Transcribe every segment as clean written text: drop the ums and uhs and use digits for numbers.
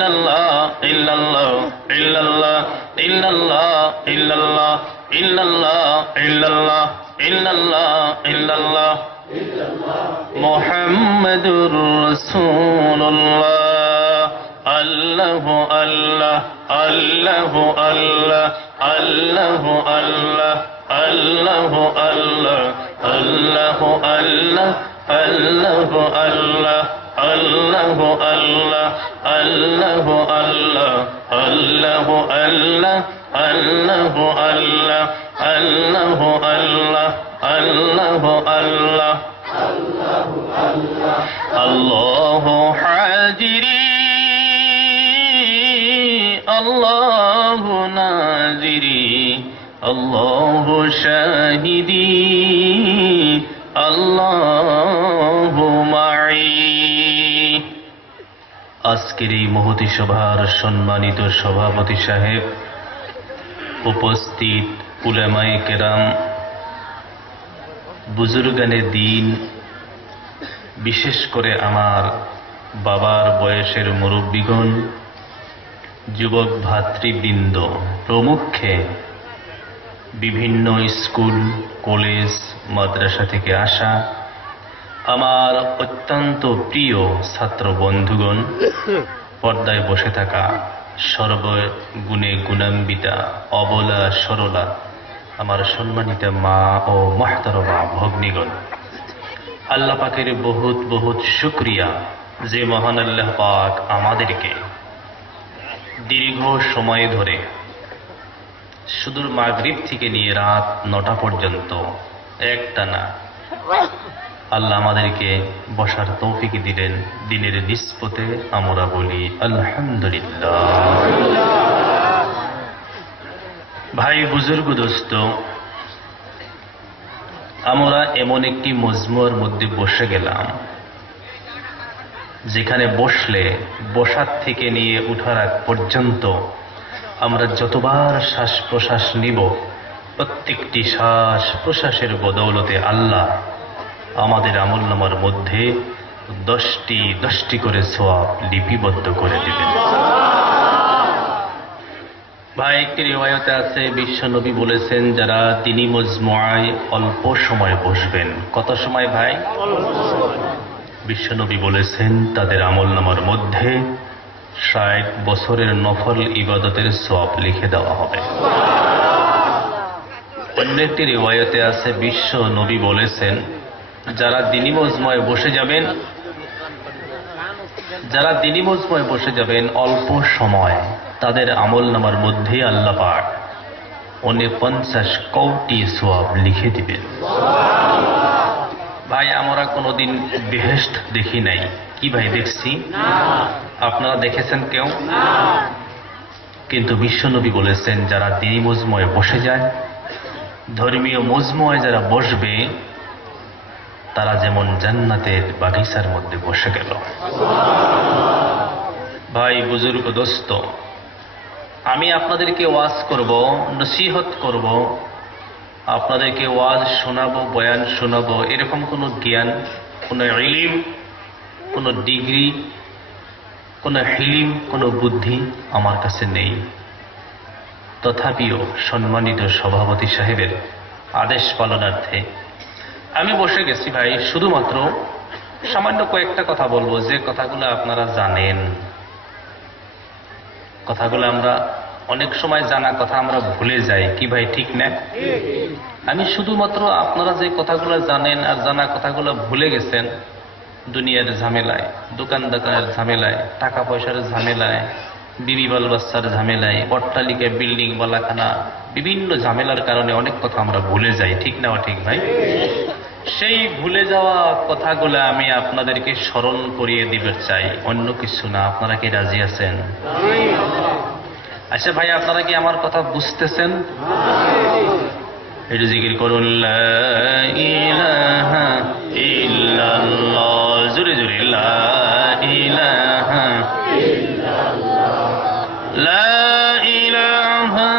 illallah, illallah, illallah, illallah, illallah, illallah, illallah, illallah, Muhammadur Rasulullah. Allahu Allah, Allahu Allah, Allahu Allah, Allahu Allah, Allahu Allah, Allahu Allah, Allahu Allah, Allahu Allah, Allahu Allah, Allahu Allah, Allahu Allah, Allahu Allah, Allahu hadiri, Allahu naziri, Allahu shahidi, Allahu ma'i। আজকের এই মহতী সভার সম্মানিত সভাপতি সাহেব, উপস্থিত উলামায়ে কেরাম, বুজুর্গানে দ্বীন, বিশেষ করে আমার বাবার বয়সের মুরব্বীগণ, যুবক ভাতৃবৃন্দ প্রমুখে বিভিন্ন স্কুল, কলেজ, মাদ্রাসা থেকে আসা আমার অত্যন্ত প্রিয় ছাত্র বন্ধুগণ, পর্দায় বসে থাকা সর্বগুণে গুণান্বিতা অবলা সরলা আমার সম্মানিতা মা ও মুহতারমা ভগ্নীগণ, আল্লাহ পাকের বহুত বহুত শুকরিয়া যে মহান আল্লাহ পাক আমাদেরকে দীর্ঘ সময় ধরে সুদূর মাগরিব থেকে নিয়ে রাত ৯টা পর্যন্ত একটানা আল্লাহ আমাদেরকে বসার তৌফিক দিলেন। দিনের নিসবতে আমরা বলি আলহামদুলিল্লাহ। ভাই বুজুর্গ দোস্ত, আমরা এমন একটি মজমুর মধ্যে বসে গেলাম যেখানে বসলে বসার থেকে নিয়ে উঠার আগ পর্যন্ত আমরা যতবার শ্বাস প্রশ্বাস নিব, প্রত্যেকটি শ্বাস প্রশ্বাসের বদৌলতে আল্লাহ আমাদের আমলনামার মধ্যে 10টি করে সওয়াব লিপিবদ্ধ করে দিবেন। ভাই, একটি রিওয়ায়াতে আছে বিশ্ব নবী বলেছেন, যারা তিনি মজমুআয় অল্প সময় বসবেন। কত সময় ভাই? বিশ্ব নবী বলেছেন তাদের আমলনামার মধ্যে 60 বছরের নফল ইবাদতের সওয়াব লিখে দেওয়া হবে। অন্য একটি রিওয়ায়াতে আছে বিশ্ব নবী বলেছেন, যারা দিনী মজমুআয় বসে যাবেন, যারা দিনী মজমুআয় বসে যাবেন অল্প সময়, তাদের আমলনামার মধ্যে আল্লাহ পাক 49 কোটি সওয়াব লিখে দিবেন। ভাই, আমরা কোনোদিন বেহেশত দেখি নাই। কি ভাই দেখছি? আপনারা দেখেছেন কেউ? কিন্তু বিশ্বনবী বলেছেন, যারা দিনী মজমুআয় বসে যায়, ধর্মীয় মজমুআয় যারা বসবে, তারা যেমন জান্নাতের বাগিচার মধ্যে বসে গেল। ভাই বুজুর্গ দোস্ত, আমি আপনাদেরকে ওয়াজ করব, নসিহত করব, আপনাদেরকে ওয়াজ শোনাবো, বয়ান শোনাবো, এরকম কোনো জ্ঞান, কোনো ইলম, কোনো ডিগ্রি, কোনো হিলিম, কোনো বুদ্ধি আমার কাছে নেই। তথাপিও সম্মানিত সভাপতি সাহেবের আদেশ পালনার্থে আমি বসে গেছি ভাই। শুধুমাত্র সামান্য কয়েকটা কথা বলবো, যে কথাগুলো আপনারা জানেন। কথাগুলো আমরা অনেক সময় জানা কথা আমরা ভুলে যাই। কি ভাই, ঠিক না? আমি শুধুমাত্র আপনারা যে কথাগুলো জানেন আর জানা কথাগুলো ভুলে গেছেন, দুনিয়ার ঝামেলায়, দোকানের ঝামেলায়, টাকা পয়সার ঝামেলায়, বিবি বাল বাচ্চার ঝামেলায়, অট্টালিকা, বিল্ডিং, বালাখানা, বিভিন্ন ঝামেলার কারণে অনেক কথা আমরা ভুলে যাই। ঠিক না ঠিক ভাই? সেই ভুলে যাওয়া কথাগুলো আমি আপনাদেরকে স্মরণ করিয়ে দিতে চাই, অন্য কিছু না। আপনারা কি রাজি আছেন? আচ্ছা ভাই, আপনারা কি আমার কথা বুঝতেছেন? একটু জিকির করুন, লা ইলাহা ইল্লাল্লাহ, জোরে জোরে, লা ইলাহা ইল্লাল্লাহ, লা ইলাহা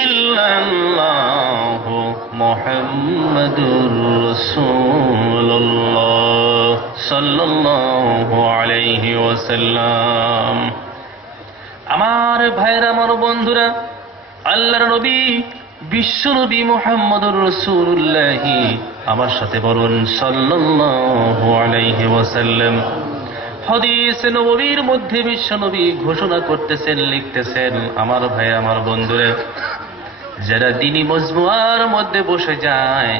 ইল্লাল্লাহ, মুহাম্মাদুর রাসূলুল্লাহ সাল্লাল্লাহু আলাইহি ওয়াসাল্লাম। আমার ভাইয়েরা, আমার বন্ধুরা, আল্লাহর নবী বিশ্ব নবী মুহাম্মদুর রাসূলুল্লাহ, আমার সাথে বলুন সাল্লাল্লাহু আলাইহি ওয়াসাল্লাম। হাদিস নববীর মধ্যে বিশ্ব নবী ঘোষণা করতেছেন, লিখতেছেন, আমার ভাই, আমার বন্ধুরা, যারা দ্বীনি মজমুয়ার মধ্যে বসে যায়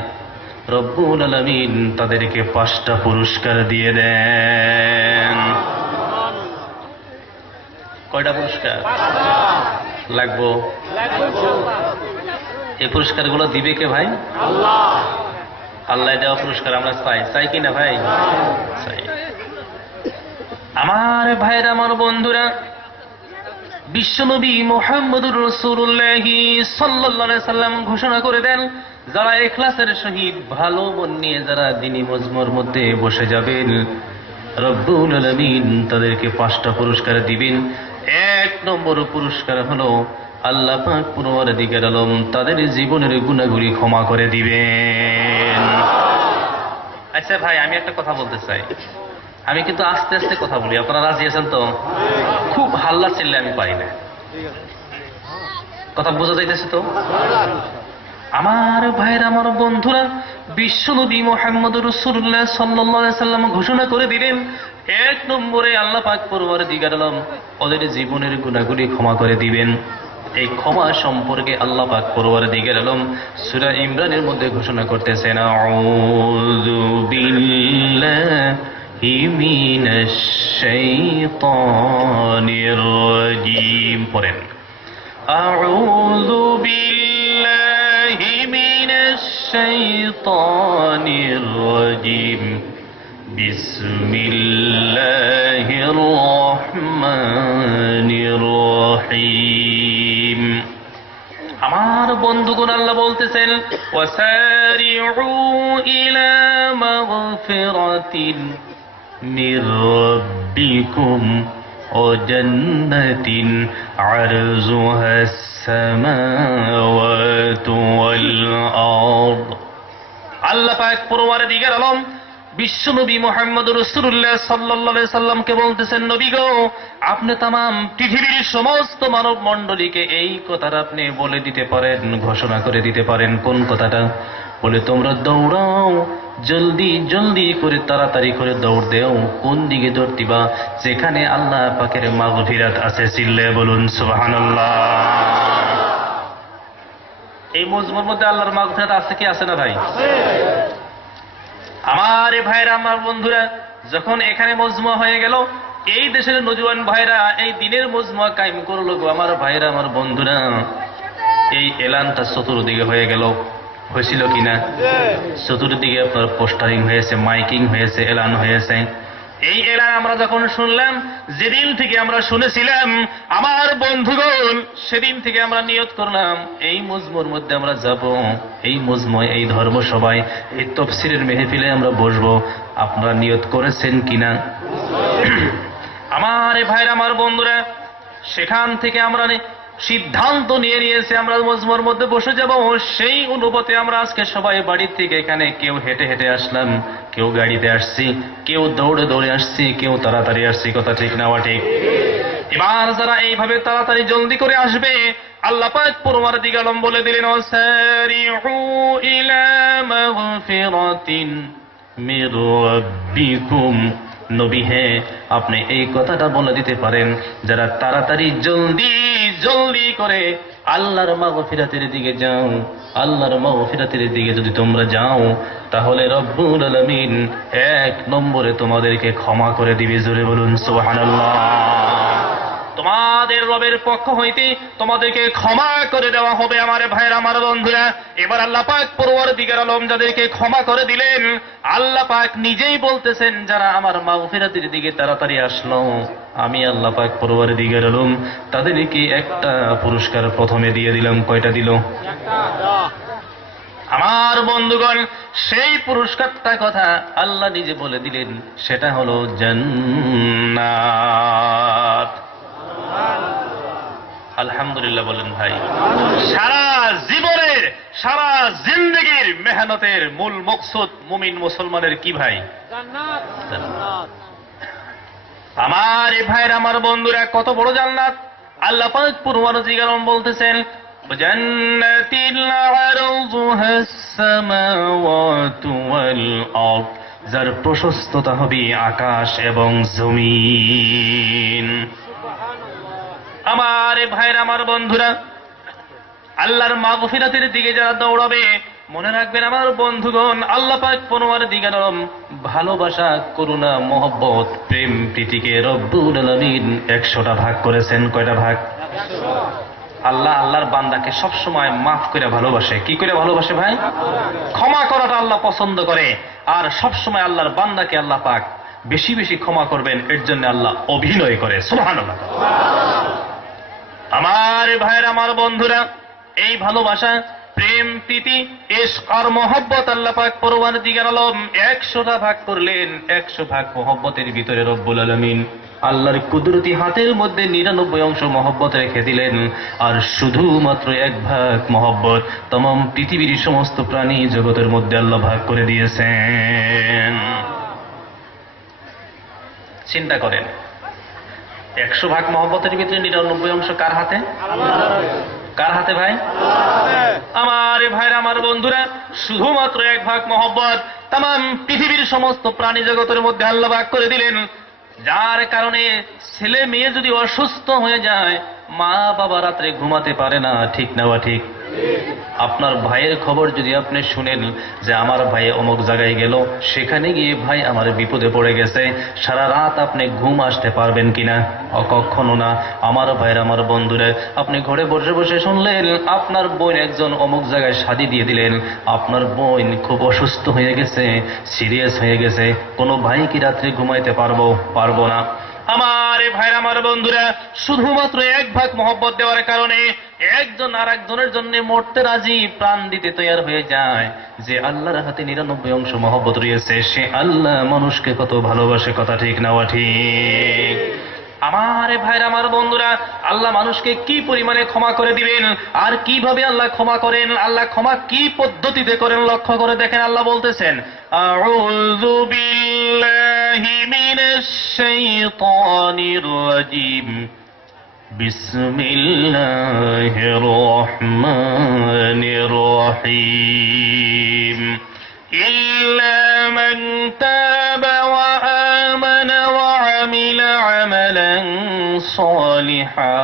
রব্বুল আলামিন তাদেরকে 5টা পুরস্কার দিয়ে দেন। কয়টা পুরস্কার লাগবো? এই পুরস্কারগুলো দিবে কে ভাই? আল্লাহ দেওয়া পুরস্কার আমরা চাই কিনা ভাই? চাই। আমার ভাইরা, আমার বন্ধুরা, বিশ্বনবী মুহাম্মদুর রাসূলুল্লাহ সাল্লাল্লাহু আলাইহি সাল্লাম ঘোষণা করে দেন, যারা ইখলাসের সহিত ভালো মন নিয়ে যারা দ্বীনি মজমুর মধ্যে বসে যাবেন রব্বুল আলামিন তাদেরকে 5টা পুরস্কার দিবেন। 1 নম্বর পুরস্কার হলো আল্লাহ পাক পরওয়ারদিগার আলম তাদের জীবনের গুনাহগুলি ক্ষমা করে দিবেন। আচ্ছা ভাই, আমি একটা কথা বলতে চাই, আমি কিন্তু আস্তে আস্তে কথা বলি, আপনারা রাজি আছেন তো? খুব হাল্লা চিল্লে আমি পাই না, কথা বোঝা যাইতেছে তো? আমার ভাইরা, আমার বন্ধুরা, বিশ্বনবী মুহাম্মদুর রাসূলুল্লাহ সাল্লাল্লাহু আলাইহি সাল্লাম ঘোষণা করে দিলেন, 1 নম্বরে আল্লাহ পাক পরওয়ারদিগার আলম ওদের জীবনের গুনাহগুলি ক্ষমা করে দিবেন। এই ক্ষমা সম্পর্কে আল্লাহ পাক পরওয়ারদিগার আলম সূরা ইমরানের মধ্যে ঘোষণা করতেছেন, আউযু বিল্লাহি মিনাশ শাইতানির রাজীম। পড়েন, আউযু বিল্লাহি মিনাশ শাইতানির রাজীম, বিসমিল্লাহির রহমানির রহিম। আমার বন্ধুগণ, আল্লাহ বলতেছেন, ওয়াসারিউ ইলা মাগফিরাতিন মির রাব্বিকুম ওয়া জান্নাতিন আরযুহাস সামাওয়াতু ওয়াল আরদ। আল্লাহ পাক পরওয়ারদিগার আলম বিশ্বনবী মুহাম্মদুর রাসূলুল্লাহ সাল্লাল্লাহু আলাইহি সাল্লামকে বলতেছেন, নবী গো, আপনি তামাম পৃথিবীর সমস্ত মানব মণ্ডলীকে এই কথাটা আপনি বলে দিতে পারেন, ঘোষণা করে দিতে পারেন। কোন কথাটা? বলে, তোমরা দৌড়াও, জলদি জলদি করে, তাড়াতাড়ি করে দৌড় দেও। কোন দিকে দৌড় দিবা? যেখানে আল্লাহ পাকের মাগফিরাত আছে। চিল্লে বলুন সুবহানাল্লাহ। এই মজমুর মধ্যে আল্লাহর মাগফিরাত আছে কি আছে না ভাই? আমার ভাইরা, আমার বন্ধুরা, যখন এখানে মজমুয়া হয়ে গেল, এই দেশের নজওয়ান ভাইরা এই দিনের মজমুয়া কায়েম করলো গো আমার ভাইরা, আমার বন্ধুরা, এই এলানটা চতুর্দিকে হয়ে গেল। হয়েছিল কিনা? চতুর্দিকে আপনার পোস্টারিং হয়েছে, মাইকিং হয়েছে, এলান হয়েছে। এই এলান আমরা যখন শুনলাম, যেদিন থেকে আমরা শুনেছিলাম আমার বন্ধুগণ, সেদিন থেকে আমরা নিয়ত করলাম এই মজমুর মধ্যে আমরা যাব, এই মজমুয়, এই ধর্ম সভায়, এই তাফসীরের মেহফিলে আমরা বসবো। আপনারা নিয়ত করেছেন কিনা? আমার ভাইরা, আমার বন্ধুরা, সেখান থেকে আমরা সিদ্ধান্ত নিয়ে নিয়েছি আমরা মজমুর মধ্যে বসে যাব। সেই অনুপাতে আমরা আজকে সবাই বাড়ির থেকে এখানে, কেউ হেঁটে হেঁটে আসলাম, কেউ গাড়িতে আসছি, কেউ দৌড়ে দৌড়ে আসছি, কেউ তাড়াতাড়ি আসছি। কথা ঠিক না ঠিক? এবার যারা এইভাবে তাড়াতাড়ি জলদি করে আসবে, আল্লাহ পাক পরওয়ারদিগার আলম বলে দিলেন, ওয়াসারিউ ইলা মাগফিরাতিন মির রাব্বিকুম। নবী হে, আপনি এই কথাটা বলে দিতে পারেন, যারা তাড়াতাড়ি জলদি জলদি করে আল্লাহর মাগফিরাতের দিকে যাও, আল্লাহর মাগফিরাতের দিকে যদি তোমরা যাও, তাহলে রব্বুল আলামিন 1 নম্বরে তোমাদেরকে ক্ষমা করে দিবে। জোরে বলুন সুবহানাল্লাহ। তোমাদের রবের পক্ষ হইতে তোমাদেরকে ক্ষমা করে দেওয়া হবে। আমার ভাইরা, আমার বন্ধুরা, এবার আল্লাহ পাক পরওয়ারদিগার আলম যাদেরকে ক্ষমা করে দিলেন, আল্লাহ পাক নিজেই বলতেছেন, যারা আমার মাগফিরাতের দিকে তাড়াতাড়ি আসলো, আমি আল্লাহ পাক পরওয়ারদিগার আলম তাদেরকে একটা পুরস্কার প্রথমে দিয়ে দিলাম। কয়টা দিল? আমার বন্ধুগণ, সেই পুরস্কারটা কথা আল্লাহ নিজে বলে দিলেন, সেটা হলো জান্নাত। আলহামদুলিল্লাহ বলেন ভাই। সারা জীবনের, সারা জিন্দেগির মেহনতের মূল মকসুদ মুমিন মুসলমানের কি ভাই? জান্নাত। আমার ভাইরা, আমার বন্ধুরা, কত বড় জান্নাত! আল্লাহ পাক পরওয়ারদিগার বলতেছেন জান্নাতিল আরযুহাস সামাওয়াতু ওয়াল আরদ, যার প্রশস্ততা হবে আকাশ এবং জমিন। আমার ভাইরা, আমার বন্ধুরা, আল্লাহর মাগফিরাতের দিকে যারা দৌড়াবে, মনে রাখবেন আমার বন্ধুগণ, আল্লাহ পাক পরওয়ারদিগার ভালোবাসা, করুণা, মহব্বত, প্রেম, প্রীতিকে রব্বুল আলামিন 100টা ভাগ করেছেন। কয়টা ভাগ? আল্লাহ আল্লাহর বান্দাকে সবসময় মাফ করে ভালোবাসে। কি করে ভালোবাসে ভাই? ক্ষমা করাটা আল্লাহ পছন্দ করে। আর সবসময় আল্লাহর বান্দাকে আল্লাহ পাক বেশি বেশি ক্ষমা করবেন, এর জন্য আল্লাহ অভিনয় করে। সুবহানাল্লাহ। আমার ভাইয়ের, আমার বন্ধুরা, এই ভালোবাসা, প্রেম, প্রীতি, ইশক আর মহব্বত আল্লাহ পাক পরওয়ারদিগার আলম 100টা ভাগ করলেন। 100 ভাগ মহব্বতের ভিতরে রব্বুল আলামিন আল্লাহর কুদরতি হাতের মধ্যে 99 অংশ মহব্বত রেখে দিলেন, আর শুধুমাত্র 1 ভাগ মহব্বত তমাম পৃথিবীর সমস্ত প্রাণী জগতের মধ্যে আল্লাহ ভাগ করে দিয়েছেন। চিন্তা করেন, 100 ভাগ মহব্বতের ভিতরে 99 অংশ কার হাতে? কার হাতে ভাই? আমার ভাইরা, আমার বন্ধুরা, শুধুমাত্র 1 ভাগ মহব্বত তামাম পৃথিবীর সমস্ত প্রাণী জগতের মধ্যে আল্লাহ ভাগ করে দিলেন। যার কারণে ছেলে মেয়ে যদি অসুস্থ হয়ে যায়, মা বাবা রাত্রে ঘুমাতে পারে না। ঠিক না বা ঠিক? আপনার ভাইয়ের খবর যদি আপনি শুনেন যে আমার ভাই অমুক জায়গায় গেল, সেখানে গিয়ে ভাই আমার বিপদে পড়ে গেছে, সারা রাত আপনি ঘুম আসতে পারবেন কিনা? কখনো না। আমার ভাইয়ের, আমার বন্ধুরা, আপনি ঘরে বসে বসে শুনলেন আপনার বোন একজন অমুক জায়গায় শাদী দিয়ে দিলেন, আপনার বোন খুব অসুস্থ হয়ে গেছে, সিরিয়াস হয়ে গেছে, কোনো ভাই কি রাত্রে ঘুমাইতে পারবো না। আমার ভাইয়ের, আমার বন্ধুরা, শুধুমাত্র 1 ভাগ মহব্বত দেওয়ার কারণে একজন আর একজনের জন্য মরতে রাজি, প্রাণ দিতে তৈরি হয়ে যায়। যে আল্লাহর হাতে 99 অংশ মহব্বত রয়েছে, সে আল্লাহ মানুষকে কত ভালোবাসে। কথা ঠিক না ঠিক? আমার ভাইরা, আমার বন্ধুরা, আল্লাহ মানুষকে কি পরিমাণে ক্ষমা করে দিবেন, আর কিভাবে আল্লাহ ক্ষমা করেন, আল্লাহ ক্ষমা কি পদ্ধতিতে করেন, লক্ষ্য করে দেখেন। আল্লাহ বলতেছেন, আউযু বিল্লাহি মিনাশ শাইতানির রাজীম, বিসমিল্লাহির রহমানির রহিম, ইল্লা মান তাবা ওয়া আমানা ওয়া আমিলা আমালান সালিহা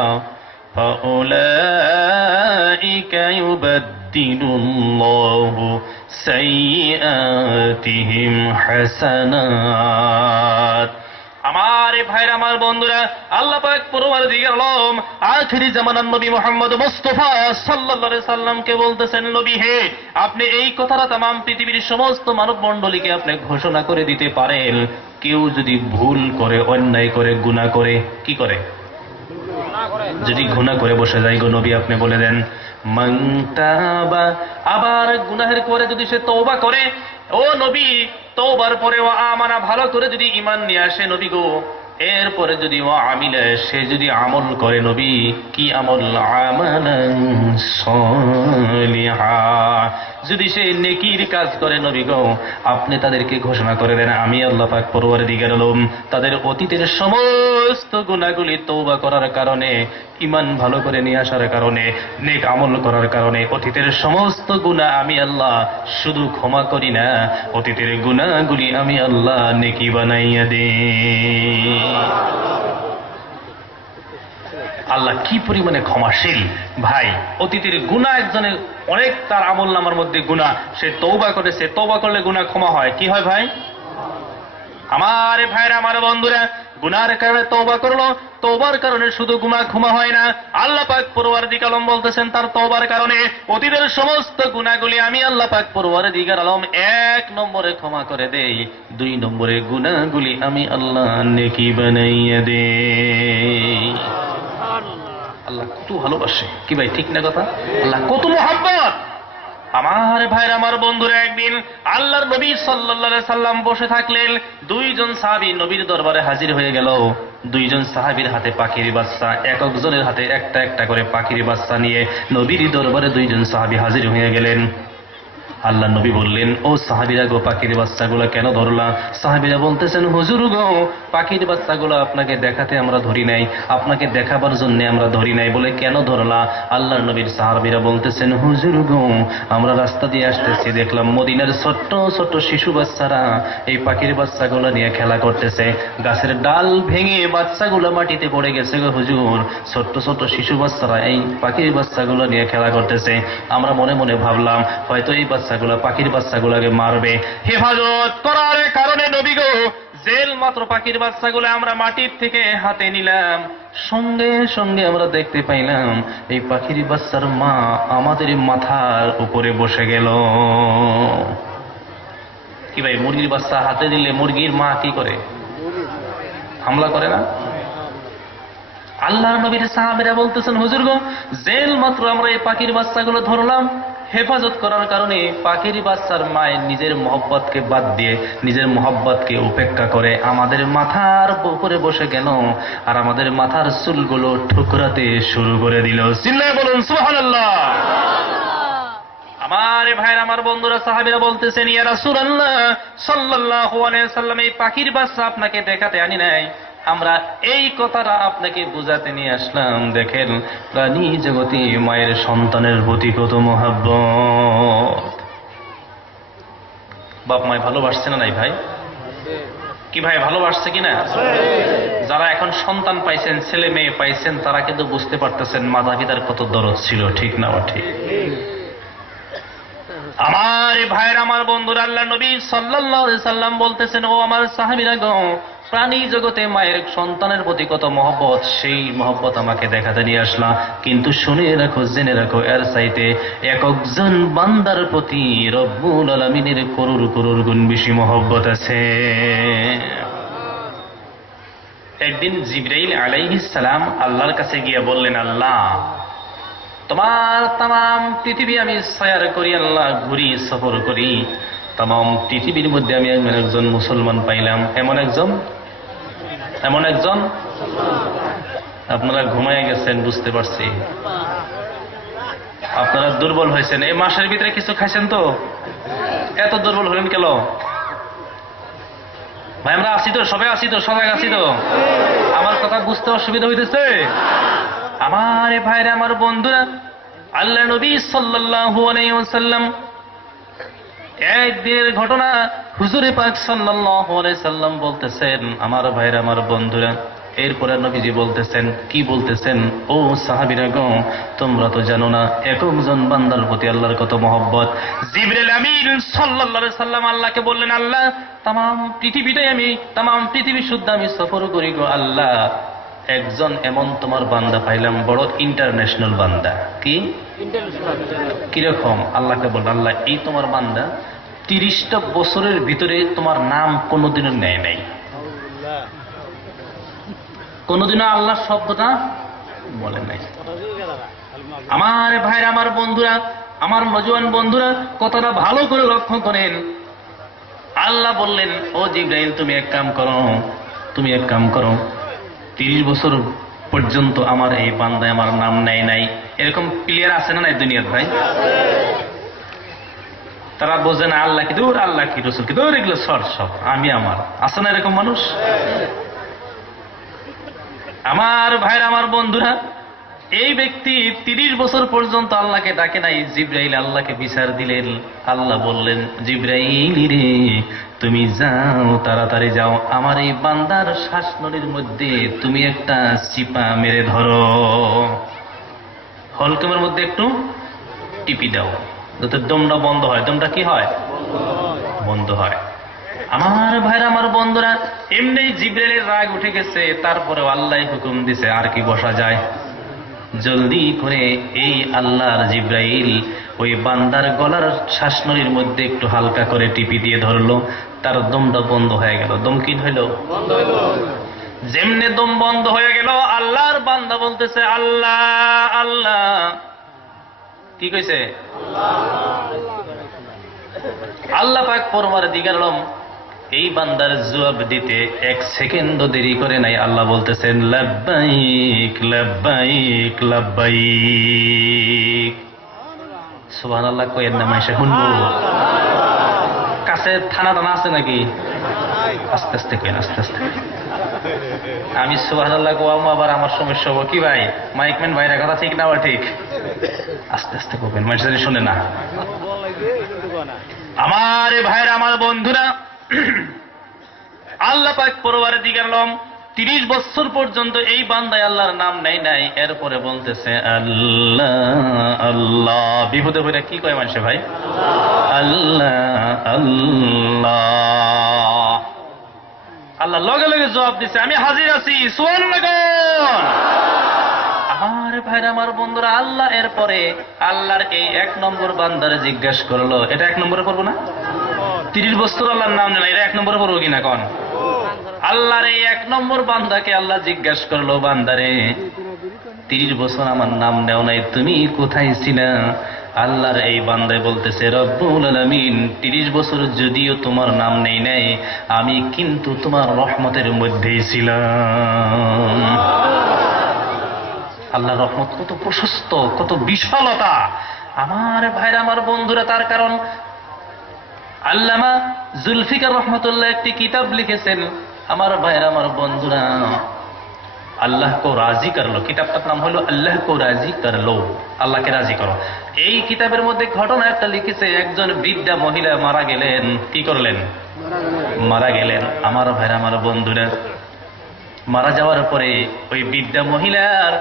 ফাউলাইকা ইউবাদদিলুল্লাহু সাইয়্যাতিহিম হাসানাত। আমার ভাইরা, আমার বন্ধুরা, আল্লাহ পাক পরওয়ারদিগার আলম আখিরি জামানার নবী মুহাম্মদ মুস্তাফা সাল্লাল্লাহু আলাইহি সাল্লামকে বলতেছেন, নবী হে, আপনি এই কথাটা তামাম পৃথিবীর সমস্ত মানব মণ্ডলীকে আপনি ঘোষণা করে দিতে পারেন, কেউ যদি ভুল করে, অন্যায় করে, গুনাহ করে, কি করে? যদি গুনাহ করে বসে যায় গো নবী, আপনি বলে দেন মান তাবা, আবার গুনাহের পরে যদি সে তওবা করে, ও নবী, তওবার পরে ও আমানা, ভালো করে যদি ঈমান নিয়ে আসে নবী গো, এরপরে যদি ও আমিলা, সে যদি আমল করে, নবী কি আমল? আমালান সালিহা, যদি সে নেকির কাজ করে, নবী গো, আপনি তাদেরকে ঘোষণা করে দেন, আমি আল্লাহ পাক পরওয়ারদিগার আলম তাদের অতীতের সমস্ত গুনাহগুলি তওবা করার কারণে, ঈমান ভালো করে নিয়ে আসার কারণে, নেক আমল করার কারণে অতীতের সমস্ত গুনাহ আমি আল্লাহ শুধু ক্ষমা করি না, অতীতের গুনাহগুলি আমি আল্লাহ নেকি বানাইয়া দেই। আল্লাহ কি পরিমাণে ক্ষমাশীল ভাই! অতীতের গুনাহ একজনের অনেক, তার আমল নামার মধ্যে গুনাহ, সে তওবা করেছে, তওবা করলে গুনাহ ক্ষমা হয়। কি হয় ভাই? আমার ভাইরা, আমার বন্ধুরা, গুনার কারণে তওবা করলো, তওবার কারণে শুধু গুনাহ ক্ষমা হয় না, আল্লাহ পাক পরওয়ারদিগার আলম বলতেছেন তার তওবার কারণে অতীতের সমস্ত গুনাহগুলি আমি আল্লাহ পাক পরওয়ারদিগার আলম 1 নম্বরে ক্ষমা করে দেই, 2 নম্বরে গুনাহগুলি আমি আল্লাহ নেকি বানাইয়া দেই। আল্লাহ কত ভালোবাসে, কি ভাই ঠিক না কথা? আল্লাহ কত মহব্বত। আমার ভাইরা, আমার বন্ধুরা, একদিন আল্লাহর নবী সাল্লাল্লাহু আলাইহি সাল্লাম বসে থাকলেন, 2 জন সাহাবী নবীর দরবারে হাজির হয়ে গেল। 2 জন সাহাবীর হাতে পাখির বাচ্চা, এক একজনের হাতে একটা একটা করে পাখির বাচ্চা নিয়ে নবীর দরবারে 2 জন সাহাবী হাজির হয়ে গেলেন। আল্লাহ নবী বললেন, ও সাহাবীরা গো, পাখির বাচ্চাগুলো কেন ধরলা? সাহাবীরা বলতেছেন, হুজুর গো, পাখির বাচ্চাগুলো আপনাকে দেখাতে আমরা ধরি নাই, আপনাকে দেখাবার জন্য আমরা ধরি নাই, বলে কেন ধরলা? আল্লাহর নবীর সাহাবীরা বলতেছেন, হুজুর গো, আমরা রাস্তা দিয়ে আসতেছি, দেখলাম মদিনার ছোট্ট ছোট্ট শিশু বাচ্চারা এই পাখির বাচ্চাগুলো নিয়ে খেলা করতেছে, গাছের ডাল ভেঙে বাচ্চাগুলো মাটিতে পড়ে গেছে গো হুজুর, ছোট্ট ছোট্ট শিশু বাচ্চারা এই পাখির বাচ্চাগুলো নিয়ে খেলা করতেছে। আমরা মনে মনে ভাবলাম হয়তো এই বাচ্চাগুলো পাখির বাচ্চাগুলোকে মারবে, হেফাজত করার কারণে নবী গো জেল মাত্র পাখির বাচ্চাগুলো আমরা মাটির থেকে হাতে নিলাম, সঙ্গে সঙ্গে আমরা দেখতে পাইলাম এই পাখির বাচ্চার মা আমাদের মাথার উপরে বসে গেল। কি ভাই, মুরগির বাচ্চা হাতে দিলে মুরগির মা কি করে? হামলা করে না? আল্লাহর নবীর সাহাবীরা বলতেছেন, হুজুর গো, জেল মাত্র আমরা এই পাখির বাচ্চাগুলো ধরলাম, হেফাজত করার কারণে পাখির বাচ্চার মায়ের নিজের মহব্বতকে বাদ দিয়ে, নিজের মহব্বতকে উপেক্ষা করে আমাদের মাথার উপরে বসে গেল, আর আমাদের মাথার চুলগুলো ঠুকরাতে শুরু করে দিল। চিল্লায় বলুন সুবহানাল্লাহ। আমার ভাইয়ের, আমার বন্ধুরা, সাহাবীরা বলতেছেন, ইয়া রাসূলুল্লাহ সাল্লাল্লাহু আলাইহি ওয়াসাল্লাম, এই পাখির বাচ্চা আপনাকে দেখাতে আনি নাই, আমরা এই কথাটা আপনাকে বুঝাতে নিয়ে আসলাম। দেখেন প্রাণী জগতে মায়ের সন্তানের প্রতি কত মহব্বত। বাপ মায় ভালোবাসছে না নাই ভাই? কি ভাই, ভালোবাসছে কিনা? যারা এখন সন্তান পাইছেন, ছেলে মেয়ে পাইছেন, তারা কিন্তু বুঝতে পারতেছেন মাতা পিতার কত দরদ ছিল, ঠিক না? ঠিক। আমার ভাইয়ের, আমার বন্ধুরা, আল্লাহ নবী সাল্লাল্লাহু আলাইহি সাল্লাম বলতেছেন, ও আমার সাহাবীরা গো, প্রাণী জগতে মায়ের সন্তানের প্রতি কত মহব্বত, সেই মহব্বত আমাকে দেখাতে নিয়ে আসলাম। কিন্তু শুনে রাখো, জেনে রাখো, এর চাইতে একজন বান্দার প্রতি রব্বুল আলামিনের করুর করুর গুণ বেশি মহব্বত আছে। একদিন জিবরাইল আলাইহিস সালাম আল্লাহর কাছে গিয়ে বললেন, আল্লাহ, তোমার তাম পৃথিবী আমি সয়ার করি, আল্লাহ, ঘুরি, সফর করি, তাম পৃথিবীর মধ্যে আমি একজন মুসলমান পাইলাম, এমন একজন। আপনারা ঘুমায় গেছেন, বুঝতে পারছি, আপনারা দুর্বল হয়েছেন, এই মাসের ভিতরে কিছু খাইছেন তো? এত দুর্বল হলেন কেন ভাই? আমরা আছি তো, সবাই আছি তো, সজাগ আছি তো? আমার কথা বুঝতে অসুবিধা হইতেছে? আমার ভাইরা, আমার বন্ধুরা, আল্লাহ নবী সাল্লাল্লাহু আলাইহি ওয়াসাল্লাম একদিনের ঘটনা, হুজুরে পাক সাল্লাল্লাহু আলাইহি সাল্লাম বলতেছেন, আমার ভাইরা, আমার বন্ধুরা, এরপরে নবীজি বলতেছেন, কি বলতেছেন? ও সাহাবীরা গো, তোমরা তো জানো না একজন বান্দার প্রতি আল্লাহর কত মহব্বত। জিবরাইল আমিন সাল্লাল্লাহু আলাইহি সাল্লাম আল্লাহকে বললেন, আল্লাহ, তাম পৃথিবী শুদ্ধ আমি সফর করি গো আল্লাহ, একজন এমন তোমার বান্দা পাইলাম, বড় ইন্টারন্যাশনাল বান্দা। কি কিরকম? আল্লাহকে বল, আল্লাহ, এই তোমার বান্দা 30টা বছরের ভিতরে তোমার নাম কোনোদিনও নেয় নাই, কোনোদিনও আল্লাহ শব্দটা বলে নাই। আমার ভাইরা, আমার বন্ধুরা, আমার নওজোয়ান বন্ধুরা, কথাটা ভালো করে লক্ষ্য করেন। আল্লাহ বললেন, ও জিবরাইল, তুমি এক কাম করো, 30 বছর পর্যন্ত আমার এই বান্দায় আমার নাম নেয় নাই। এরকম প্লেয়ার আছে না নাই দুনিয়ার ভাই? তারা বোঝে না আল্লাহ কি দূর, আল্লাহ কি রসুল কি দূর, এগুলো সব আমি আমার। আছে না এরকম মানুষ? আমার ভাইরা, আমার বন্ধুরা, এই ব্যক্তি 30 বছর পর্যন্ত আল্লাহকে ডাকে নাই। জিবরাইল আল্লাহকে বিচার দিলেন। আল্লাহ বললেন, জিবরাইল রে, তুমি যাও, তাড়াতাড়ি যাও, আমার এই বান্দার শ্বাসনলীর মধ্যে তুমি একটা চিপা মেরে ধরো, হলকমের মধ্যে একটু টিপি দাও, যাতে দমটা বন্ধ হয়। দমটা কি হয়? বন্ধ হয়। আমার ভাইরা, আমার বন্ধুরা, এমনি জিবরাইলের রাগ উঠে গেছে, তারপরে আল্লাহ হুকুম দিছে, আর কি বসা যায়, জলদি করে এই আল্লাহর জিবরাইল ওই বান্দার গলার শ্বাসনলীর মধ্যে একটু হালকা করে টিপি দিয়ে ধরলো, তার দমটা বন্ধ হয়ে গেল। দম কি হইল? যেমনে দম বন্ধ হয়ে গেল, আল্লাহর বান্দা বলতেছে, আল্লাহ আল্লাহ। কি কইছে? আল্লাহ পাক পরওয়ারদিগার আলম এই বান্দার জবাব দিতে 1 সেকেন্ডও দেরি করে নাই। আল্লাহ বলতেছেন, লাব্বাইক লাব্বাইক লাব্বাইক। সুবহানাল্লাহ কইেন না, মাইশা শুনবো। কাছে থানা টানা আছে নাকি? আস্তে আস্তে কইন, আস্তে আস্তে। আমি সুবহানাল্লাহ কোয়াম আবার আমার সমস্যা হবো কি ভাই? মাইকম্যান ভাইরা কথা ঠিক না? ঠিক, আস্তে আস্তে কবেন, মানুষ শুনে না। আমার ভাইরা, আমার বন্ধুরা, আল্লাহ পাক পরওয়ারদিগার আলম 30 বছর পর্যন্ত এই বান্দায় আল্লাহর নাম নেই নাই। এরপরে বলতেছে আল্লাহ আল্লাহ। বিপদে পড়ে কি কয় মানুষে ভাই? আল্লাহ আল্লাহ। আল্লাহ লগে লগে জবাব দিচ্ছে, আমি হাজির আছি। সুবহানাল্লাহ। আমার ভাইরা, আমার বন্ধুরা, আল্লাহ এরপরে আল্লাহর এই 1 নম্বর বান্দারে জিজ্ঞাসা করলো, এটা 1 নম্বরে পড়বো না? 30 বছর আল্লাহর নাম নেই, এটা 1 নম্বরে পড়বো কিনা কন? আল্লাহর এই 1 নম্বর বান্দাকে আল্লাহ জিজ্ঞাসা করলো, বান্দারে 30 বছর আমার নাম নেও নাই, তুমি কোথায় ছিলা? আল্লাহর এই বান্দায় বলতেছে, রব্বুল আলামিন 30 বছর যদিও তোমার নাম নেই নাই, আমি কিন্তু তোমার রহমতের মধ্যেই ছিলাম। আল্লাহর রহমত কত প্রশস্ত, কত বিশালতা। আমার ভাইরা, আমার বন্ধুরা, তার কারণ আল্লামা জুলফিকার রহমতুল্লাহ একটি কিতাব লিখেছেন। আমার ভাইরা, আমার বন্ধুরা, আল্লাহ কো রাজি করলো, কিতাবটার নাম হলো আল্লাহ কো রাজি করলো, আল্লাহকে রাজি করো। এই কিতাবের মধ্যে ঘটনা একটা লিখেছে, একজন বৃদ্ধা মহিলা মারা গেলেন। কি করলেন? মারা গেলেন। আমার ভাইরা, আমার বন্ধুরা, মারা যাওয়ার পরে ওই বৃদ্ধা মহিলার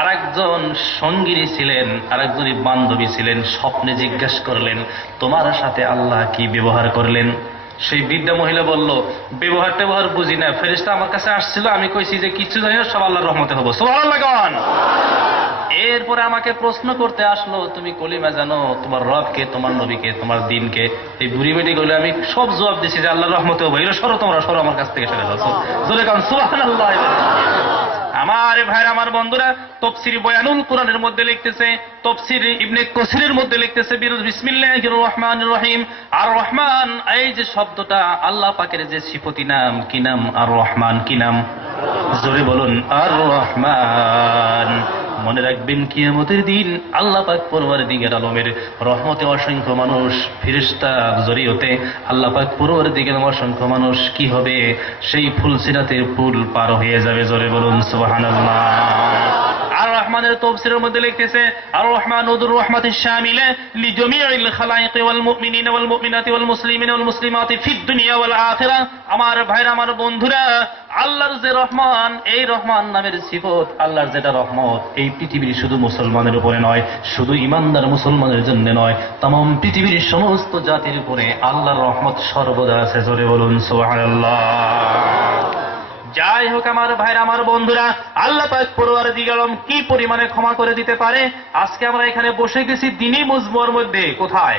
আরেকজন সঙ্গিনী ছিলেন, আরেকজনই বান্ধবী ছিলেন, স্বপ্নে জিজ্ঞাসা করলেন, তোমার সাথে আল্লাহ কি ব্যবহার করলেন? সেই বৃদ্ধা মহিলা বলল, ব্যবহার বুঝি না, ফেরেশতা আমার কাছে আসছিল, আমি কইছি যে কিছু জানি না, সব আল্লাহর রহমতে হবো। সুবহানাল্লাহ। এরপরে আমাকে প্রশ্ন করতে আসলো, তুমি কলিমা জানো, তোমার রবকে, তোমার নবীকে, তোমার দিনকে? এই বুড়ি বেটি গুলো আমি সব জবাব দিছি যে আল্লাহর রহমতে হবো। এগুলো সরো, তোমরা সরো, আমার কাছ থেকে সরে যাও। জোরে কারণ সুবহানাল্লাহ। আমার ভাইরা, আমার বন্ধুরা, তাফসীর বয়ানুল কোরআনের মধ্যে লিখতেছে, তাফসীর ইবনে কাসিরের মধ্যে লিখতেছে, বিসমিল্লাহির রহমানির রহিম। আর রহমান, এই যে শব্দটা, আল্লাহ পাকের যে সিফতি নাম, কি নাম? আর রহমান। কি নাম? জোরে বলুন, আর রহমান। মনে রাখবেন, কিয়ামতের দিন আল্লাহ পাক পরওয়ারদিগার আলমের রহমতে অসংখ্য মানুষ, ফেরেশতা জরিয়তে আল্লাহ পাক পরওয়ারদিগার অসংখ্য মানুষ কি হবে? সেই ফুলসিরাতের পুল পার হয়ে যাবে। জোরে বলুন সুবহানাল্লাহ। আর রহমানের তাফসীরের মধ্যে লিখতেছে, আর রহমান উদুর রহমাতিশ শামিলা লিজামিইল খালায়েক ওয়াল মুমিনিনা ওয়াল মুমিনাতি ওয়াল মুসলিমিনা ওয়াল মুসলিমাতি ফিদ দুনিয়া ওয়াল আখিরা। আমার ভাইরা, আমার বন্ধুরা, আল্লাহর যে রহমান, এই রহমান নামের সিফত, আল্লাহর যেটা রহমত, এই পৃথিবীর শুধু মুসলমানের উপরে নয়, শুধু ইমানদার মুসলমানের জন্য নয়, तमाम পৃথিবীর সমস্ত জাতির উপরে আল্লাহর রহমত সর্বদা আছে। জোরে বলুন সুবহানাল্লাহ। যাই হোক আমার ভাইরা, আমার বন্ধুরা, আল্লাহ পাক পরওয়ারদিগার আলম কি পরিমাণে ক্ষমা করে দিতে পারে। আজকে আমরা এখানে বসে গেছি দিনী মজমুর মধ্যে। কোথায়?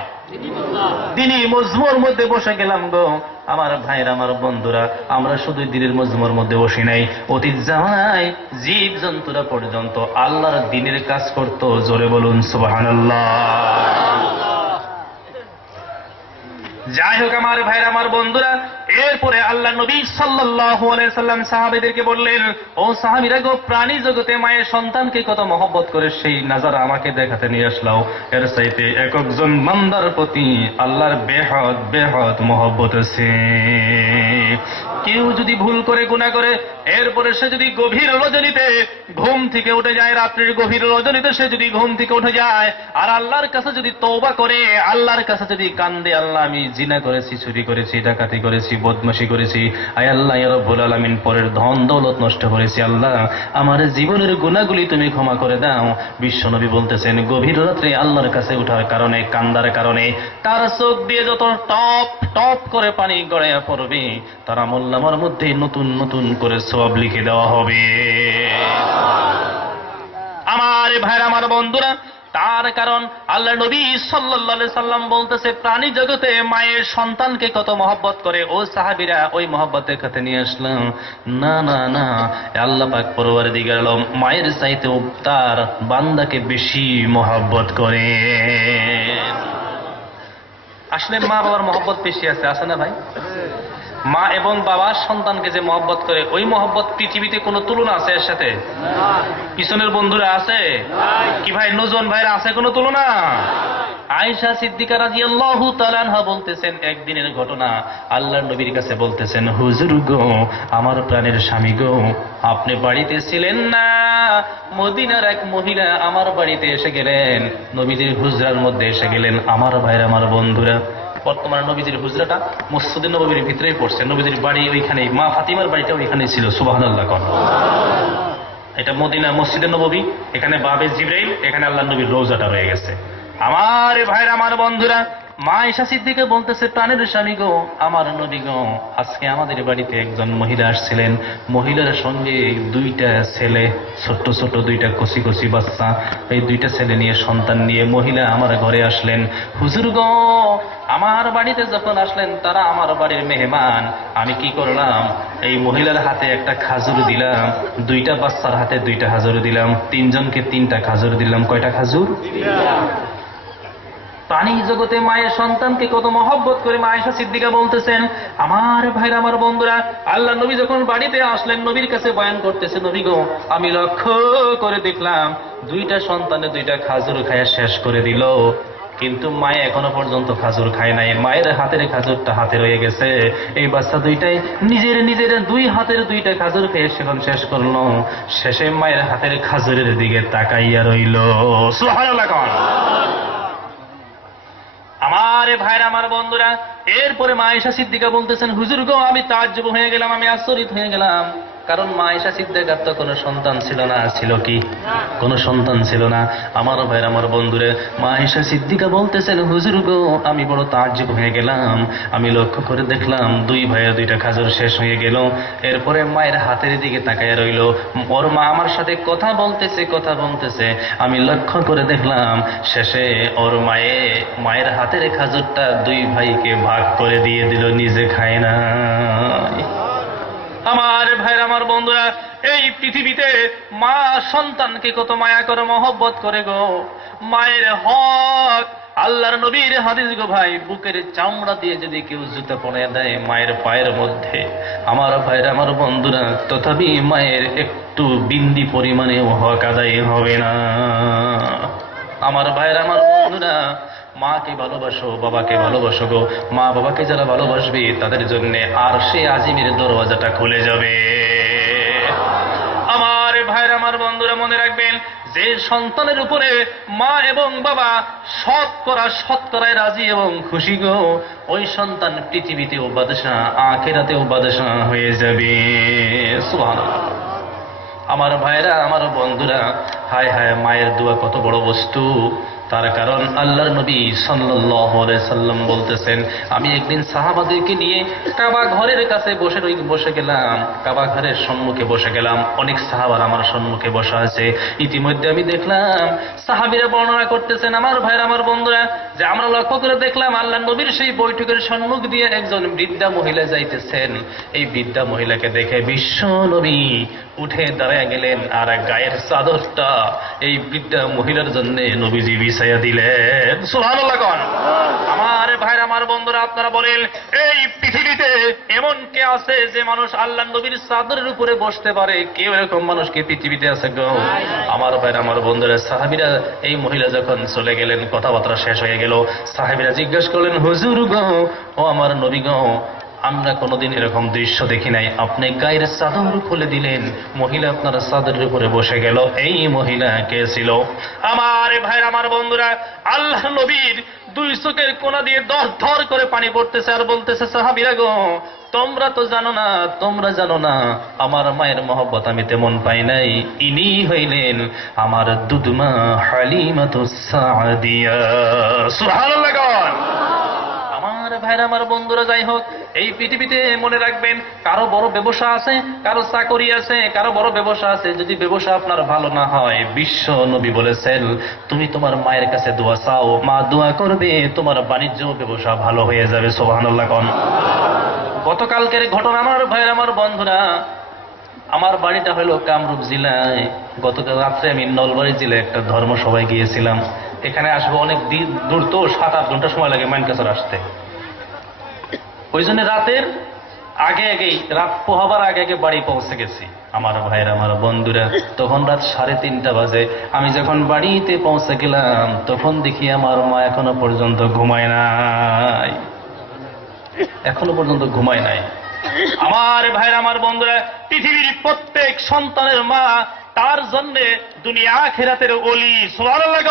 দিনী মজমুর মধ্যে বসে গেলাম গো আমার ভাইরা, আমার বন্ধুরা। আমরা শুধু দিনের মজমুর মধ্যে বসি নাই, অতীত জামানায় জীব জন্তুরা পর্যন্ত আল্লাহর দ্বীনের কাজ করত। জোরে বলুন সুবহানাল্লাহ। যাই হোক আমার ভাইরা, আমার বন্ধুরা, এরপরে আল্লাহ নবী সাল্লাল্লাহু আলাইহি সাল্লাম সাহাবীদেরকে বললেন, ও সাহাবীরা গো, প্রাণী জগতে মায়ের সন্তানকে কত মহব্বত করে সেই নাজারা আমাকে দেখাতে নিয়ে আসলাও। এর চাইতে একজন বান্দার প্রতি আল্লাহর বেহদ বেহদ মহব্বত আছে। কেউ যদি ভুল করে গুনাহ করে, এরপরে সে যদি গভীর রজনীতে ঘুম থেকে উঠে যায়, রাত্রির গভীর রজনীতে সে যদি ঘুম থেকে উঠে যায় আর আল্লাহর কাছে যদি তওবা করে, আল্লাহর কাছে যদি কান্দে, আল্লাহ আমি জিনা করেছি, চুরি করেছি, ডাকাতি করেছি, বদমাশি করেছি, আয় আল্লাহ ইয়া রাব্বুল আলামিন, পরের ধন দৌলত নষ্ট করেছি, আল্লাহ আমার জীবনের গুনাহগুলি তুমি ক্ষমা করে দাও। বিশ্বনবী বলতেছেন, গভীর রাত্রে আল্লাহর কাছে ওঠার কারণে, কান্দার কারণে তার চোখ দিয়ে যত টপ টপ করে পানি গড়াইয়া পড়বে, তার আমলনামার মধ্যে নতুন নতুন করে সওয়াব লিখে দেওয়া হবে। আমার ভাইরা, আমার বন্ধুরা, তার কারণ আল্লাহ নবী সাল্লাল্লাহু আলাইহি সাল্লাম বলতেছে, প্রাণী জগতে মায়ের সন্তানকে কত মহব্বত করে। ও সাহাবীরা, ওই মহব্বতের কথা নিয়ে আসলাম। না না না, আল্লাহ পাক পরওয়ারদিগার আলম মায়ের চাইতেও তার বান্দাকে বেশি মহব্বত করে। আসলে মা বাবার মহব্বত বেশি আছে না ভাই? মা এবং বাবা সন্তানকে যে মহব্বত করে, ওই মহব্বত পৃথিবীতে কোনো তুলনা আছে এর সাথে? পিছনের বন্ধুরা আছে কি ভাই? নজন ভাইরা আছে কোনো তুলনা? আয়েশা সিদ্দিকা রাদিয়াল্লাহু তাআলা আনহা বলতেছেন, একদিনের ঘটনা, আল্লাহর নবীর কাছে বলতেছেন, হুজুর গো, আমার প্রাণের স্বামী গো, আপনি বাড়িতে ছিলেন না, মদিনার এক মহিলা আমার বাড়িতে এসে গেলেন, নবীজির হুজরার মধ্যে এসে গেলেন। আমার ভাইরা, আমার বন্ধুরা, বর্তমানে নবীজির হুজরাটা মসজিদে নববীর ভিতরেই পড়ছে, নবীজির বাড়ি ওইখানেই, মা ফাতিমার বাড়িটা ওইখানেই ছিল। সুবহানাল্লাহ কোন। এটা মদিনা মসজিদে নববী, এখানে বাবে জিবরাইল, এখানে আল্লাহর নবীর রওজাটা রয়ে গেছে। আমার ভাইরা, আমার বন্ধুরা, মা আয়েশা সিদ্দিকা বলতেছে, প্রাণের স্বামী গো, আমার নবী গো, আজকে আমাদের বাড়িতে একজন মহিলা আসছিলেন, মহিলার সঙ্গে দুইটা ছেলে, ছোট্ট ছোট্ট দুইটা কচি কচি বাচ্চা, এই দুইটা ছেলে নিয়ে, সন্তান নিয়ে মহিলা আমার ঘরে আসলেন। হুজুর গো, আমার বাড়িতে যখন আসলেন, তারা আমার বাড়ির মেহমান, আমি কি করলাম, এই মহিলার হাতে একটা খাজুর দিলাম, দুইটা বাচ্চার হাতে দুইটা খাজুর দিলাম, তিনজনকে তিনটা খাজুর দিলাম। কয়টা খাজুর? প্রাণী জগতে মায়ের সন্তানকে কত মহব্বত করে মা আয়েশা সিদ্দিকা বলতেছেন। আমার ভাইরা, আমার বন্ধুরা, আল্লাহ নবী যখন বাড়িতে আসলেন, নবীর কাছে বয়ান করতেছে, নবী গো, আমি লক্ষ্য করে দেখলাম দুইটা সন্তানে দুইটা খাজুর খায়া শেষ করে দিল, কিন্তু মায়ে এখনো পর্যন্ত খাজুর খায় নাই। মায়ের হাতের খাজুরটা হাতে রয়ে গেছে। এই বাচ্চা দুইটাই নিজের নিজের দুই হাতের দুইটা খাজুর খেয়ে সেখন শেষ করলো। শেষে মায়ের হাতের খাজুরের দিকে তাকাইয়া রইল। সুবহানাল্লাহ। আমার ভাইরা, আমার বন্ধুরা, এরপরে মা আয়েশা সিদ্দিকা বলতেছেন, হুজুর গো, আমি তাজ্জব হয়ে গেলাম, আমি আশ্চর্য হয়ে গেলাম, কারণ মা আয়েশা সিদ্দিকার তো কোনো সন্তান ছিল না। ছিল কি? কোনো সন্তান ছিল না। আমার ভাইরা, আমার বন্ধুরা, মা আয়েশা সিদ্দিকা বলতেছেন, হুজুর গো, আমি বড় তাজ্জব হয়ে গেলাম, আমি লক্ষ্য করে দেখলাম দুই ভাইয়ের দুইটা খাজুর শেষ হয়ে গেল। এরপরে মায়ের হাতের দিকে তাকাইয়া রইল, ওর মা আমার সাথে কথা বলতেছে, আমি লক্ষ্য করে দেখলাম শেষে ওর মায়ের হাতের খাজুরটা দুই ভাইকে ভাগ করে দিয়ে দিল, নিজে খায় না। আমার ভাইরা, আমার বন্ধুরা, এই পৃথিবীতে মা সন্তানকে কত মায়া করে, মহব্বত করে গো। মায়ের হক, আল্লাহর নবীর হাদিস গো ভাই, বুকের চামড়া দিয়ে যদি কেউ জুতা পরে দেয় মায়ের পায়ের মধ্যে, আমার ভাইরা, আমার বন্ধুরা, তথাপি মায়ের একটু বিন্দু পরিমাণেও হক আদায় হবে না। আমার ভাইরা, আমার বন্ধুরা, মাকে ভালোবাসো, বাবাকে ভালোবাসো গো। মা বাবাকে যারা ভালোবাসবে তাদের জন্য আরশে আজিমের দরওয়াজাটা খুলে যাবে। আমার ভাইরা, আমার বন্ধুরা, মনে রাখবেন, যে সন্তানের উপরে মা এবং বাবা শতকরায় রাজি এবং খুশি গো, ওই সন্তান পৃথিবীতেও বাদশা, আখিরাতেও বাদশা হয়ে যাবে। সুবহানাল্লাহ। আমার ভাইরা, আমার বন্ধুরা, হায় হায়, মায়ের দোয়া কত বড় বস্তু। তার কারণ আল্লাহর নবী সাল্লাল্লাহু আলাইহি সাল্লাম বলতেছেন, আমি একদিন সাহাবাদেরকে নিয়ে কাবা ঘরের কাছে বসে গেলাম, কাবা ঘরের সম্মুখে বসে গেলাম, অনেক সাহাবার আমার সম্মুখে বসা আছে। ইতিমধ্যে আমি দেখলাম সাহাবীরা বর্ণনা করতেছেন, আমার ভাইরা, আমার বন্ধুরা, যে আমরা লক্ষ্য করে দেখলাম আল্লাহর নবীর সেই বৈঠকের সম্মুখ দিয়ে একজন বৃদ্ধা মহিলা যাইতেছেন। এই বৃদ্ধা মহিলাকে দেখে বিশ্ব নবী উঠে দাঁড়ায় গেলেন, আর গায়ের চাদরটা এই বৃদ্ধা মহিলার জন্য নবীজি বিছাইয়া দিলেন। সুবহানাল্লাহ। আমার ভাইরা, আমার বন্ধুরা, আপনারা বলেন, এই পৃথিবীতে এমন কে আছে যে মানুষ আল্লাহ নবীর চাদরের উপরে বসতে পারে? কেউ এরকম মানুষ কি পৃথিবীতে আছে গো? আমার ভাইরা, আমার বন্ধুরা, সাহাবীরা, এই মহিলা যখন চলে গেলেন, কথাবার্তা শেষ হয়ে গেল, সাহাবীরা জিজ্ঞেস করলেন, হুজুর গো, ও আমার নবী গো, আমরা কোনোদিন এরকম দৃশ্য দেখি নাই, আপনি গায়ের চাদর খুলে দিলেন, মহিলা আপনার চাদরের উপরে বসে গেল, এই মহিলা কে ছিল? আমার ভাইরা, আমার বন্ধুরা, আল্লাহ নবীর দুই চোখের কোনা দিয়ে দর ধর করে পানি পড়তেছে, আর বলতেছে, সাহাবীরা গো, তোমরা জানো না আমার মায়ের মহব্বত আমি তেমন পাই নাই, ইনি হইলেন আমার দুধমা হালিমাতুস সাদিয়া। সুবহানাল্লাহ। আমার ভাইরা, আমার বন্ধুরা, যাই হোক, এই পৃথিবীতে মনে রাখবেন, কারো বড় ব্যবসা আছে, কারো চাকরি আছে, কারো বড় ব্যবসা আছে, যদি ব্যবসা আপনার ভালো না হয়, বিশ্ব নবী বলেছেন, তুমি তোমার মায়ের কাছে দোয়া চাও, মা দোয়া করবে, তোমার বাণিজ্য ব্যবসা ভালো হয়ে যাবে। সুবহানাল্লাহ। গতকালকের ঘটনা, আমার ভাইরা, আমার বন্ধুরা, আমার বাড়িটা হলো কামরূপ জেলায়। গতকাল রাত্রে আমি নলবাড়ি জেলায় একটা ধর্মসভায় গিয়েছিলাম। এখানে আসবো অনেক দূর তো, 7-8 ঘন্টা সময় লাগে মাইনকাছার আসতে। ওই জন্য রাতের আগেই রাত পোহাবার আগে বাড়ি পৌঁছে গেছি। আমার ভাইরা, আমার বন্ধুরা, তখন রাত 3:30 বাজে। আমি যখন বাড়িতে পৌঁছে গেলাম তখন দেখি আমার মা এখনো পর্যন্ত ঘুমায় নাই, এখনো পর্যন্ত ঘুমায় নাই। আমার ভাইরা, আমার বন্ধুরা, পৃথিবীর প্রত্যেক সন্তানের মা তার জন্য দুনিয়া আখিরাতের ওলি। সুবহানাল্লাহ।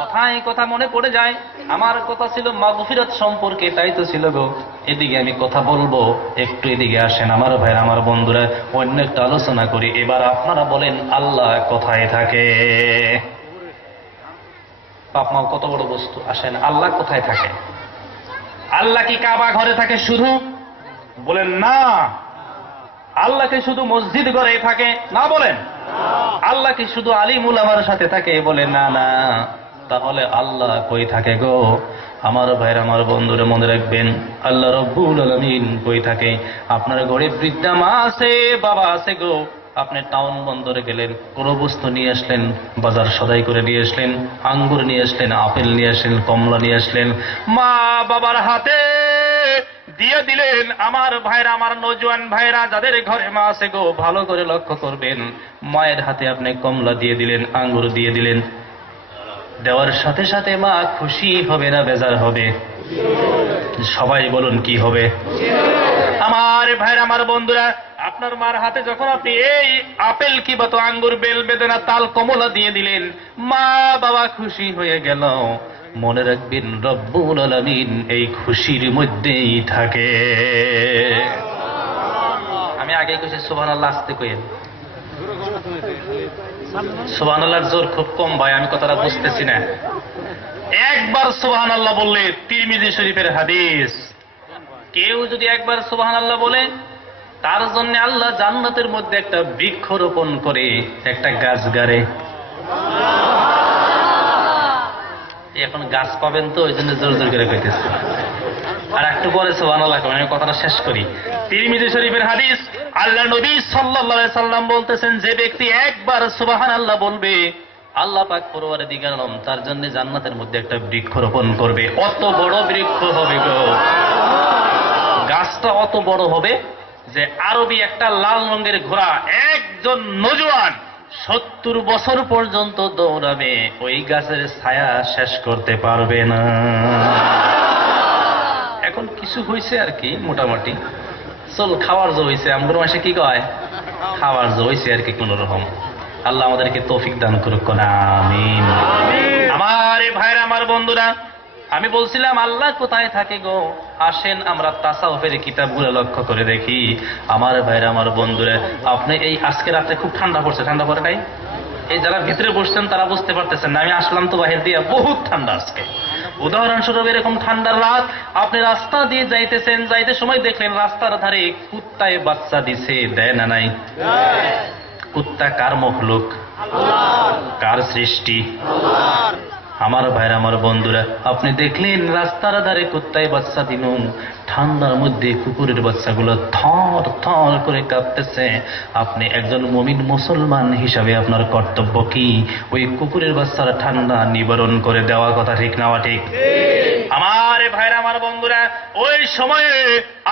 কথায় কথা মনে পড়ে যায়। আমার কথা ছিল মাগফিরাত সম্পর্কে, তাই তো ছিল গো। এদিকে আমি কথা বলবো, একটু এদিকে আসেন আমার ভাইরা, আমার বন্ধুরা, অন্য একটা আলোচনা করি। এবার আপনারা বলেন আল্লাহ কোথায় থাকে? পাপ মা কত বড় বস্তু। আসেন, আল্লাহ কোথায় থাকে? আল্লাহ কি কাবা ঘরে থাকে শুধু? বলেন না। আল্লাহ কি শুধু মসজিদ ঘরে থাকে? না। বলেন। আল্লাহ কি শুধু আলিম উলামার সাথে থাকে? বলেন না। না। তাহলে আল্লাহ কই থাকে গো? আমার ভাইরা, আমার বন্ধুরা, মনে রাখবেন আল্লাহ রব্বুল আলামিন কই থাকে? আপনার ঘরে বৃদ্ধা মা আছে, বাবা আছে গো। আপনি টাউন বন্দরে গেলেন, কোনো বস্তু নিয়ে আসলেন, বাজার সদাই করে নিয়ে আসলেন, আঙ্গুর নিয়ে আসলেন, আপেল নিয়ে আসলেন, কমলা নিয়ে আসলেন, মা বাবার হাতে দিয়ে দিলেন। আমার ভাইরা, আমার নওজোয়ান ভাইরা, যাদের ঘরে মা আছে গো, ভালো করে লক্ষ্য করবেন। মায়ের হাতে আপনি কমলা দিয়ে দিলেন, আঙ্গুর দিয়ে দিলেন। দেওয়ার সাথে সাথে মা খুশি হবে না বেজার হবে? সবাই বলুন কি হবে? আমার ভাইরা, আমার বন্ধুরা, আপনার মার হাতে যখন আপনি এই আপেল কি বা তো আঙ্গুর, বেল, বেদানা, তাল, কমলা দিয়ে দিলেন, মা বাবা খুশি হয়ে গেল। মনে রাখবেন রব্বুল আলামিন এই খুশির মধ্যেই থাকে। আমি আগে কইছি সুবহানাল্লাহ, আস্তে কইেন। সুবহানাল্লাহর জোর খুব কম ভাই, আমি কথাটা বুঝতেছি না। একবার সুবহানাল্লাহ বললে, তিরমিজি শরীফের হাদিস, কেউ যদি একবার সুবহানাল্লাহ বলে তার জন্য আল্লাহ জান্নাতের মধ্যে একটা বৃক্ষ রোপণ করে, একটা গাছ গাড়ে। এখন গাছ পাবেন তো, ওই জন্য জোর জোর করে কইতেছে। আর একটু পরে সুবহানাল্লাহ, আমি কথাটা শেষ করি। তিরমিজি শরীফের হাদিস, আল্লাহ নবী সাল্লাল্লাহু আলাইহি সাল্লাম বলতেছেন, যে ব্যক্তি একবার সুবহানাল্লাহ বলবে, আল্লাহ পাক পরওয়ারদিগার আলম তার জন্য জান্নাতের মধ্যে একটা বৃক্ষ রোপণ করবে। অত বড় বৃক্ষ হবে গো, গাছটা অত বড় হবে যে আরবি একটা লাল রঙের ঘোড়া একজন নওজোয়ান 70 বছর পর্যন্ত দৌড়াবে, ওই গাছের ছায়া শেষ করতে পারবে না। এখন কিছু হয়েছে আর কি, মোটামুটি চল খাওয়ার জো হয়েছে। আমগুর মাসে কি কয়? খাওয়ার জো হয়েছে আর কি, কোন রকম। আল্লাহ আমাদেরকে তৌফিক দান করুক, আমিন। আমার ভাইরা, আমার বন্ধুরা, আমি বলছিলাম আল্লাহ কোথায় থাকে গো? আসেন আমরা তাসাউফের কিতাবগুলো লক্ষ্য করে দেখি। আমার ভাইরা, আমার বন্ধুরা, আপনি এই আজকে রাতে খুব ঠান্ডা পড়ছে, ঠান্ডা পড়ে নাই? এই যারা ভিতরে বসছেন তারা বুঝতে পারতেছেন না, আমি আসলাম তো বাহির দিয়ে, বহুত ঠান্ডা আজকে। উদাহরণস্বরূপ এরকম ঠান্ডার রাত, আপনি রাস্তা দিয়ে যাইতেছেন, যাইতে সময় দেখলেন রাস্তার ধারে কুত্তায় বাচ্চা দিছে, দেয় না নাই? কুত্তা কার মখলুক? কার সৃষ্টি? আমার ভাইরা, আমার বন্ধুরা, আপনি দেখলেন রাস্তার ধারে কুত্তায় বাচ্চা দিল, ঠান্ডার মধ্যে কুকুরের বাচ্চাগুলো থর থর করে কাঁপতেছে। আপনি একজন মুমিন মুসলমান হিসাবে আপনার কর্তব্য কি? ওই কুকুরের বাচ্চার ঠান্ডা নিবারণ করে দেওয়া, কথা ঠিক না ঠিক? আমার ভাইরা, আমার বন্ধুরা, ওই সময়ে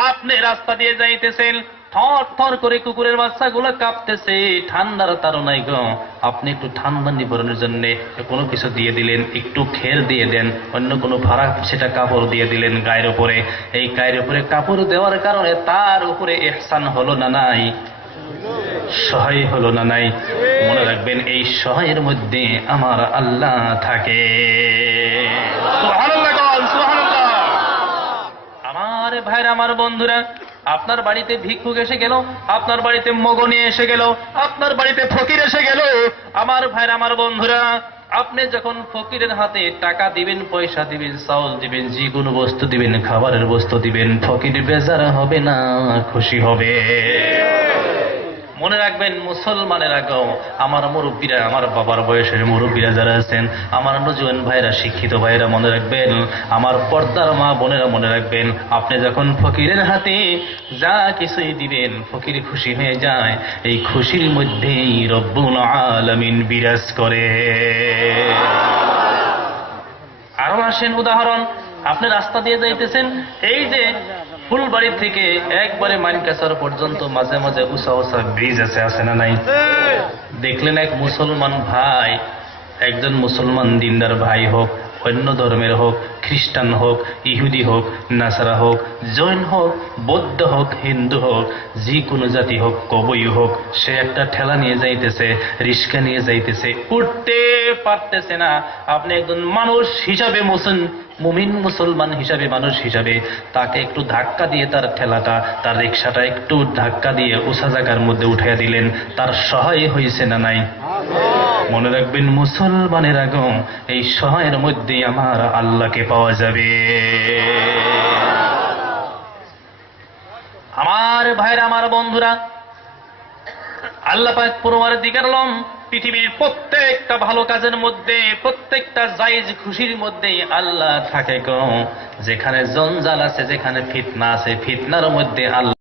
আপনি রাস্তা দিয়ে যাইতেছেন, থর থর করে কুকুরের বাচ্চাগুলো কাঁপতেছে, ঠান্ডার তাড়নায় গো। আপনি একটু ঠান্ডা নিবারণের জন্য কোনো কিছু দিয়ে দিলেন, একটু খের দিয়ে দেন, অন্য কোনো ভাড়া সেটা কাপড় দিয়ে দিলেন গায়ের উপরে। এই গায়ের উপরে কাপড় দেওয়ার কারণে তার উপরে ইহসান হলো না নাই? সহায় হলো না নাই? মনে রাখবেন এই সহায়ের মধ্যে আমার আল্লাহ থাকে। সুবহানাল্লাহ, সুবহানাল্লাহ। আমার ভাইরা, আমার বন্ধুরা, আপনার বাড়িতে ভিক্ষুক এসে গেল, আপনার বাড়িতে মগনি এসে গেল, আপনার বাড়িতে ফকির এসে গেল। আমার ভাইরা, আমার বন্ধুরা, আপনি যখন ফকিরের হাতে টাকা দিবেন, পয়সা দিবেন, চাউল দিবেন, যে কোনো বস্তু দিবেন, খাবারের বস্তু দিবেন, ফকির বেজার হবে না, খুশি হবে। মনে রাখবেন মুসলমানের আগেও, আমার মুরব্বীরা, আমার বাবার বয়সের মুরব্বীরা যারা আছেন, আমার নওজোয়ান ভাইরা, শিক্ষিত ভাইরা, মনে রাখবেন, আমার পর্দার মা বোনেরা মনে রাখবেন, আপনি যখন ফকিরের হাতে যা কিছুই দিবেন, ফকির খুশি হয়ে যায়। এই খুশির মধ্যেই রব্বুল আলামিন বিরাজ করে। আরো আসেন উদাহরণ, আপনি রাস্তা দিয়ে যাইতেছেন, এই যে ফুলবাড়ি থেকে একবারে মাইনকাছার পর্যন্ত মাঝে মাঝে উঁচা উঁচা ব্রিজ আছে না নাই? দেখলেন এক মুসলমান ভাই, একজন মুসলমান দিনদার ভাই হোক, অন্য ধর্মের হোক, খ্রিস্টান হোক, ইহুদি হোক, নাসারা হোক, জৈন হোক, বৌদ্ধ হোক, হিন্দু হোক, যে কোনো জাতি হোক, কবই হোক, সে একটা ঠেলা নিয়ে যাইতেছে, রিস্কা নিয়ে যাইতেছে, উঠতে পারতেছে না। আপনি একজন মানুষ হিসাবে মুমিন মুসলমান হিসাবে, মানুষ হিসাবে তাকে একটু ধাক্কা দিয়ে তার ঠেলাটা, তার রিক্সাটা একটু ধাক্কা দিয়ে উঁচা জায়গার মধ্যে উঠাইয়া দিলেন, তার সহায় হয়েছে না নাই? মনে রাখবেন মুসলমানের আগম, এই সহায়ের মধ্যে আমার আল্লাহকে পাওয়া যাবে। আমার ভাইরা, আমার বন্ধুরা, আল্লাহ পাক পরওয়ারদিগার আলম পৃথিবীর প্রত্যেকটা ভালো কাজের মধ্যে, প্রত্যেকটা জায়েজ খুশির মধ্যে আল্লাহ থাকে। যেখানে জঞ্জাল আছে, যেখানে ফিতনা আছে, ফিতনার মধ্যে আল্লাহ